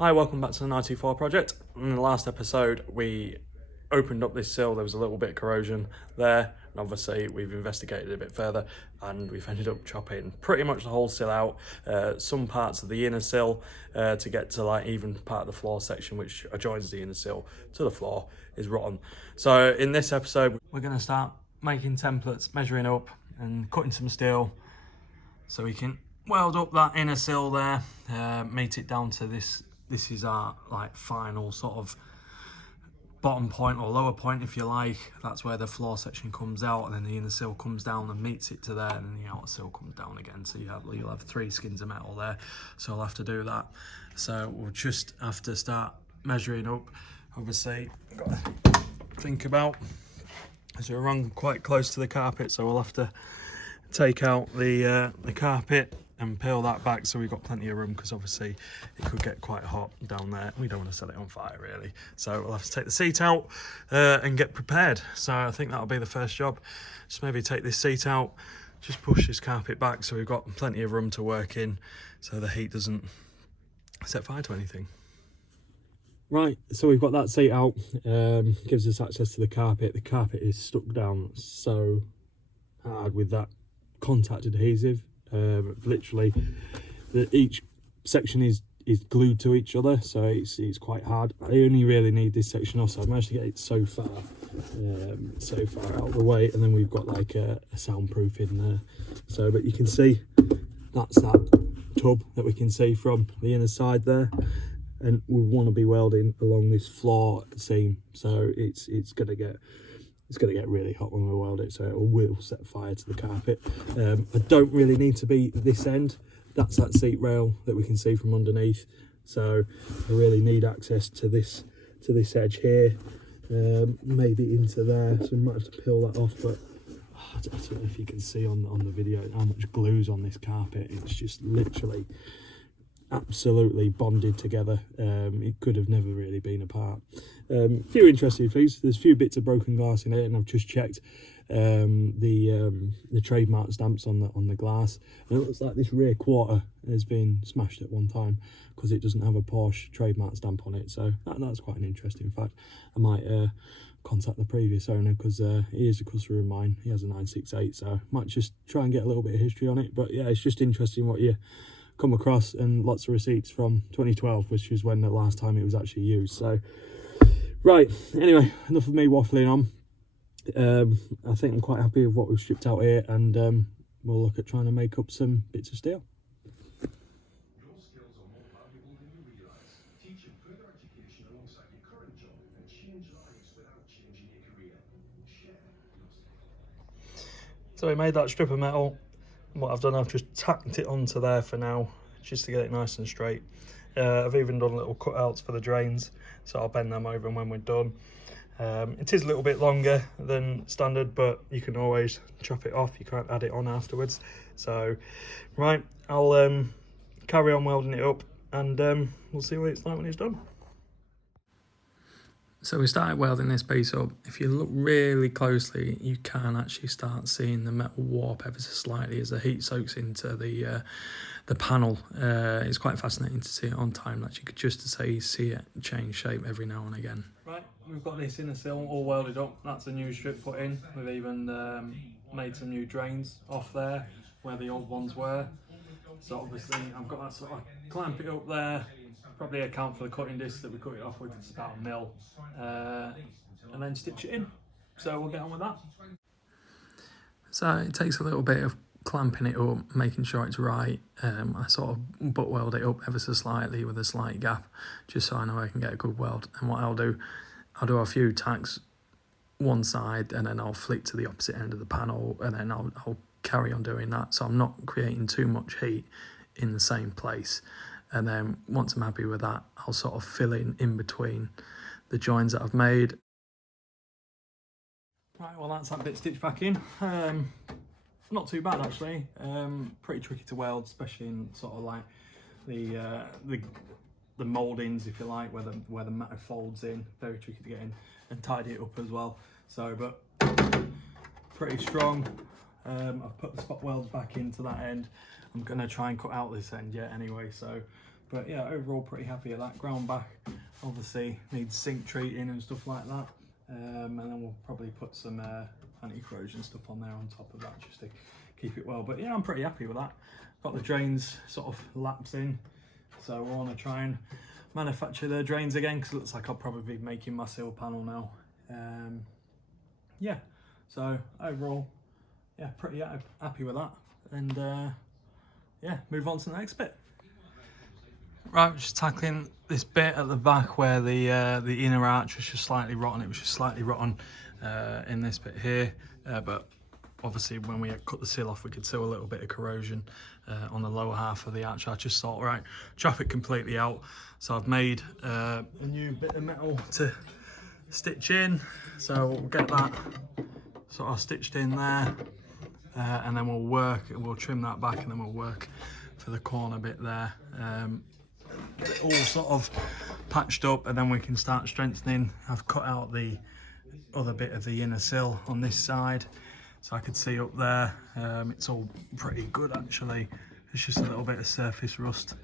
Hi, welcome back to the 924 project. In the last episode we opened up this sill. There was a little bit of corrosion there, and obviously we've investigated it a bit further and we've ended up chopping pretty much the whole sill out, some parts of the inner sill to get to like even part of the floor section which adjoins the inner sill to the floor is rotten. So in this episode we're going to start making templates, measuring up and cutting some steel so we can weld up that inner sill there, meet it down to this. This is our like final sort of bottom point or lower point, if you like. That's where the floor section comes out, and then the inner sill comes down and meets it to there, and then the outer sill comes down again. So you'll have 3 skins of metal there. So I'll have to do that. So we'll just have to start measuring up. Obviously, I've got to think about, as we're run quite close to the carpet, so we'll have to take out the carpet and peel that back so we've got plenty of room, because obviously it could get quite hot down there. We don't want to set it on fire really. So we'll have to take the seat out and get prepared. So I think that'll be the first job. Just maybe take this seat out, just push this carpet back so we've got plenty of room to work in so the heat doesn't set fire to anything. Right, so we've got that seat out, gives us access to the carpet. The carpet is stuck down so hard with that contact adhesive. Literally each section is glued to each other, so it's quite hard. I only really need this section off, so I've managed to get it so far out of the way, and then we've got like a soundproof in there. So but you can see that's that tub that we can see from the inner side there, and we want to be welding along this floor seam, so it's gonna get really hot when we weld it, so it will set fire to the carpet. I don't really need to be this end. That's that seat rail that we can see from underneath. So I really need access to this edge here, maybe into there. So we might have to peel that off, but I don't know if you can see on the video how much glue's on this carpet. It's just literally absolutely bonded together. It could have never really been apart. Few interesting things. There's a few bits of broken glass in it, and I've just checked the trademark stamps on the glass, and it looks like this rear quarter has been smashed at one time because it doesn't have a Porsche trademark stamp on it. So that's quite an interesting fact. I might contact the previous owner, because he is a customer of mine. He has a 968, so I might just try and get a little bit of history on it. But yeah, it's just interesting what you come across, and lots of receipts from 2012, which was when the last time it was actually used. So right, anyway, enough of me waffling on. I think I'm quite happy with what we've shipped out here, and we'll look at trying to make up some bits of steel. Your skills are more valuable than you realise. Teach and further education alongside your current job and change lives without changing your career. Share your skills. So we made that strip of metal. And what I've done, I've just tacked it onto there for now, just to get it nice and straight. I've even done little cutouts for the drains, so I'll bend them over when we're done. It is a little bit longer than standard, but you can always chop it off. You can't add it on afterwards. So right, I'll carry on welding it up, and we'll see what it's like when it's done. So we started welding this piece up. If you look really closely, you can actually start seeing the metal warp ever so slightly as the heat soaks into the panel. It's quite fascinating to see it on time lapse. You could just see it change shape every now and again. Right, we've got this inner sill all welded up. That's a new strip put in. We've even made some new drains off there where the old ones were. So obviously I've got that sort of clamp it up there. Probably account for the cutting disc that we cut it off with. It's about a mil, and then stitch it in. So we'll get on with that. So it takes a little bit of clamping it up, making sure it's right. I sort of butt weld it up ever so slightly with a slight gap, just so I know I can get a good weld. And what I'll do a few tacks one side, and then I'll flick to the opposite end of the panel, and then I'll carry on doing that, so I'm not creating too much heat in the same place. And then once I'm happy with that, I'll sort of fill in between the joins that I've made. Right, well that's that bit stitched back in. Not too bad actually. Pretty tricky to weld, especially in sort of like the mouldings, if you like, where the matter folds in. Very tricky to get in and tidy it up as well. So, but pretty strong. I've put the spot welds back into that end. I'm going to try and cut out this end yet anyway, so But yeah, overall pretty happy with that. Ground back obviously needs zinc treating and stuff like that. And then we'll probably put some anti-corrosion stuff on there on top of that just to keep it well. But yeah, I'm pretty happy with that. Got the drains sort of laps in, so we want to try and manufacture the drains again, because it looks like I'll probably be making my sill panel now. Yeah, so overall, yeah, pretty happy with that. And yeah, move on to the next bit. Right, just tackling this bit at the back where the inner arch was just slightly rotten. It was just slightly rotten in this bit here, but obviously when we cut the sill off, we could see a little bit of corrosion on the lower half of the arch. I just thought, right, traffic completely out. So I've made a new bit of metal to stitch in. So we'll get that sort of stitched in there, and then we'll trim that back, and then we'll work for the corner bit there. Get it all sort of patched up, and then we can start strengthening. I've cut out the other bit of the inner sill on this side, so I could see up there. It's all pretty good actually. It's just a little bit of surface rust.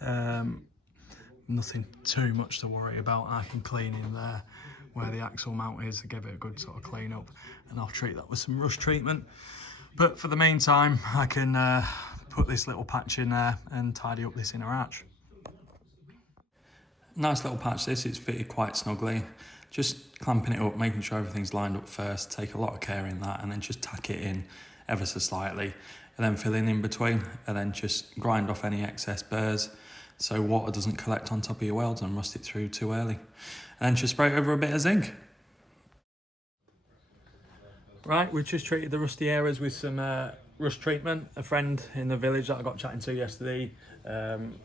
Nothing too much to worry about. I can clean in there where the axle mount is, to give it a good sort of clean up, and I'll treat that with some rust treatment. But for the meantime, I can put this little patch in there and tidy up this inner arch. Nice little patch this, it's fitted quite snugly. Just clamping it up, making sure everything's lined up first, take a lot of care in that, and then just tack it in ever so slightly, and then fill in between, and then just grind off any excess burrs so water doesn't collect on top of your welds and rust it through too early. And then just spray over a bit of zinc. Right, we've just treated the rusty areas with some rust treatment. A friend in the village that I got chatting to yesterday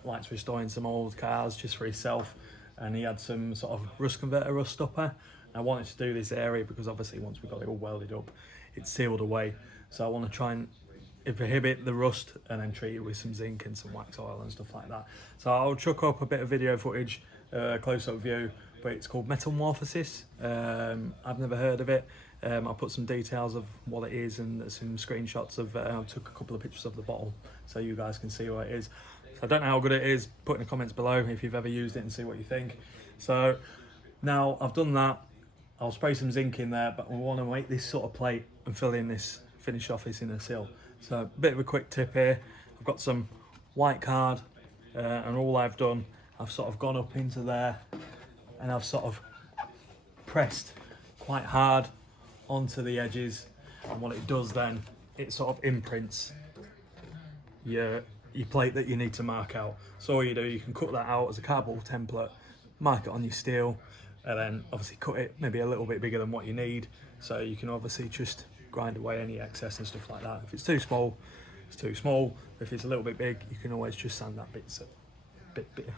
likes restoring some old cars just for himself, and he had some sort of rust converter rust stopper. I wanted to do this area because obviously once we got it all welded up, it's sealed away. So I want to try and inhibit the rust and then treat it with some zinc and some wax oil and stuff like that. So I'll chuck up a bit of video footage, close-up view, but it's called metamorphosis. I've never heard of it. I'll put some details of what it is and some screenshots of, I took a couple of pictures of the bottle so you guys can see what it is. So I don't know how good it is, put in the comments below if you've ever used it and see what you think. So now I've done that, I'll spray some zinc in there, but we want to make this sort of plate and fill in this, finish off this inner sill. So a bit of a quick tip here, I've got some white card and all I've done, I've sort of gone up into there and I've sort of pressed quite hard onto the edges, and what it does then, it sort of imprints your plate that you need to mark out. So all you do, you can cut that out as a cardboard template, mark it on your steel, and then obviously cut it maybe a little bit bigger than what you need, so you can obviously just grind away any excess and stuff like that. If it's too small, it's too small. If it's a little bit big, you can always just sand that bit.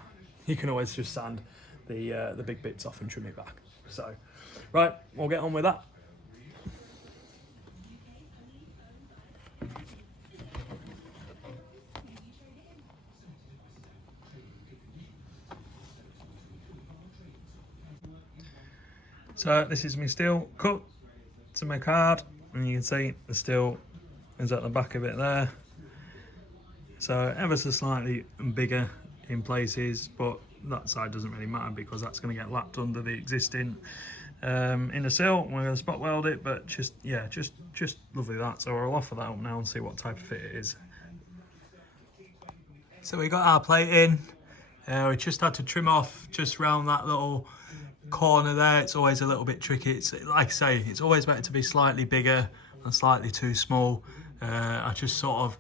You can always just sand the big bits off and trim it back. So right, we'll get on with that. So this is my steel cut to my card, and you can see the steel is at the back of it there. So ever so slightly bigger in places, but that side doesn't really matter because that's going to get lapped under the existing inner sill. We're going to spot weld it, but just lovely that. So I'll offer that up now and see what type of fit it is. So we got our plate in. We just had to trim off just round that little corner there. It's always a little bit tricky. It's like I say, it's always better to be slightly bigger than slightly too small. I just sort of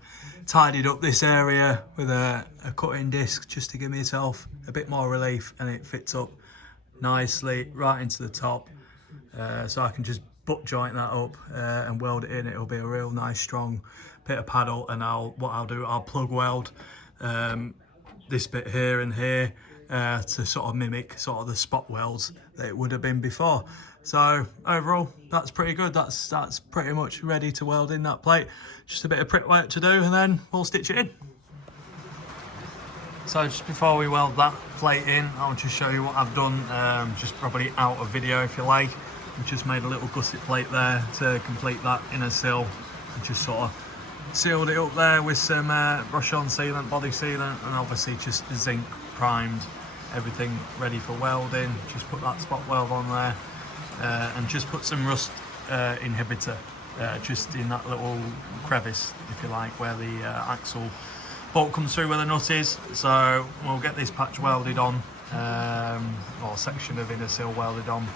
tidied up this area with a cutting disc just to give myself a bit more relief, and it fits up nicely right into the top, so I can just butt joint that up and weld it in. It'll be a real nice strong bit of paddle, and I'll plug weld this bit here and here to sort of mimic sort of the spot welds that it would have been before. So overall, that's pretty good. That's pretty much ready to weld in that plate. Just a bit of prep work to do, and then we'll stitch it in. So just before we weld that plate in, I'll just show you what I've done, just probably out of video if you like. I've just made a little gusset plate there to complete that inner sill, and just sort of sealed it up there with some brush-on sealant, body sealant, and obviously just zinc primed, everything ready for welding. Just put that spot weld on there, and just put some rust inhibitor just in that little crevice, if you like, where the axle bolt comes through where the nut is. So we'll get this patch welded on, or section of inner sill welded on,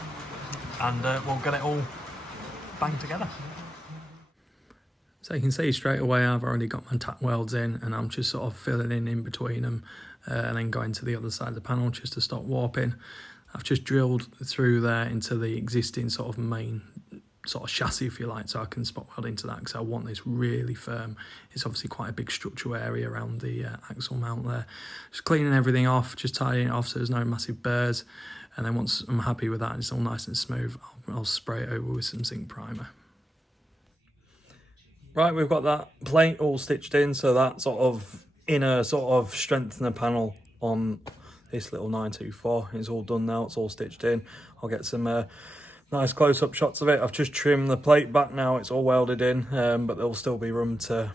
and we'll get it all banged together. So you can see straight away I've already got my tack welds in, and I'm just sort of filling in between them, and then going to the other side of the panel just to stop warping. I've just drilled through there into the existing sort of main sort of chassis, if you like, so I can spot weld into that, because I want this really firm. It's obviously quite a big structural area around the axle mount there. Just cleaning everything off, just tidying it off so there's no massive burrs, and then once I'm happy with that, it's all nice and smooth, I'll spray it over with some zinc primer. Right, we've got that plate all stitched in, so that sort of inner sort of strengthener panel on this little 924 is all done now. It's all stitched in. I'll get some nice close-up shots of it. I've just trimmed the plate back now. It's all welded in, but there'll still be room to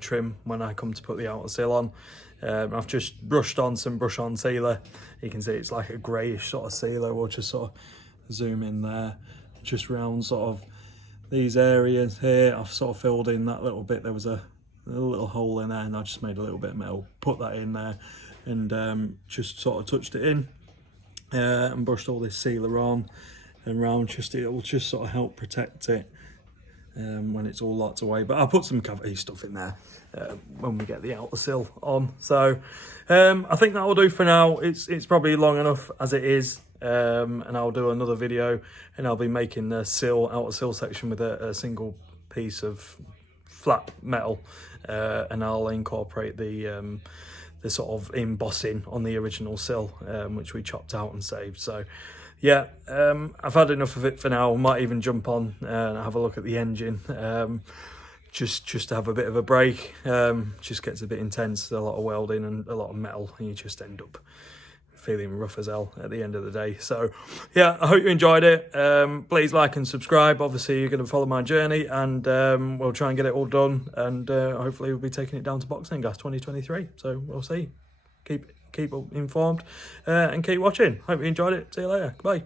trim when I come to put the outer sill on. I've just brushed on some brush-on sealer. You can see it's like a greyish sort of sealer. We'll just sort of zoom in there, just round sort of these areas here. I've sort of filled in that little bit. There was a little hole in there, and I just made a little bit of metal, put that in there, and just sort of touched it in, and brushed all this sealer on and round. Just it will just sort of help protect it when it's all locked away. But I'll put some cavity stuff in there when we get the outer sill on. So I think that will do for now. It's probably long enough as it is. And I'll do another video, and I'll be making the outer sill section with a single piece of flat metal, and I'll incorporate the sort of embossing on the original sill, which we chopped out and saved. So yeah, I've had enough of it for now. I might even jump on and have a look at the engine, just to have a bit of a break. Just gets a bit intense, a lot of welding and a lot of metal, and you just end up feeling rough as hell at the end of the day. So yeah, I hope you enjoyed it. Please like and subscribe. Obviously you're going to follow my journey, and we'll try and get it all done, and hopefully we'll be taking it down to Boxing Gas 2023. So we'll see. Keep informed, and keep watching. Hope you enjoyed it. See you later. Bye.